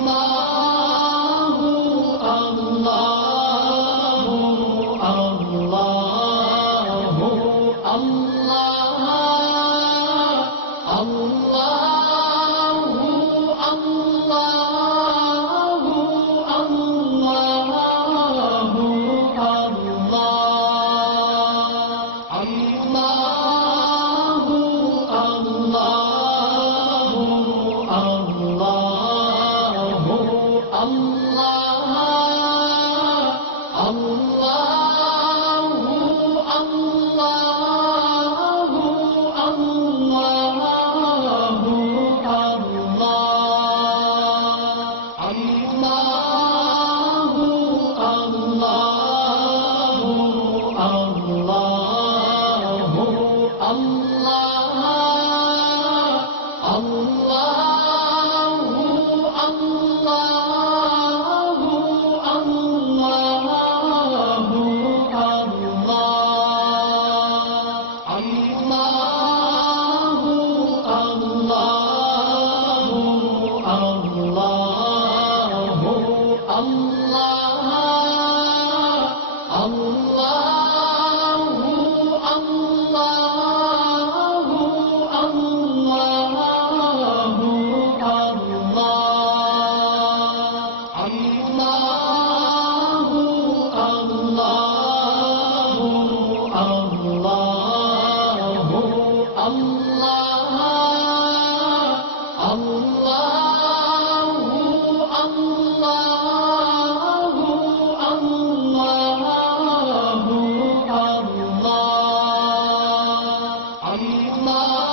Allah Allah.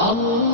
Allah.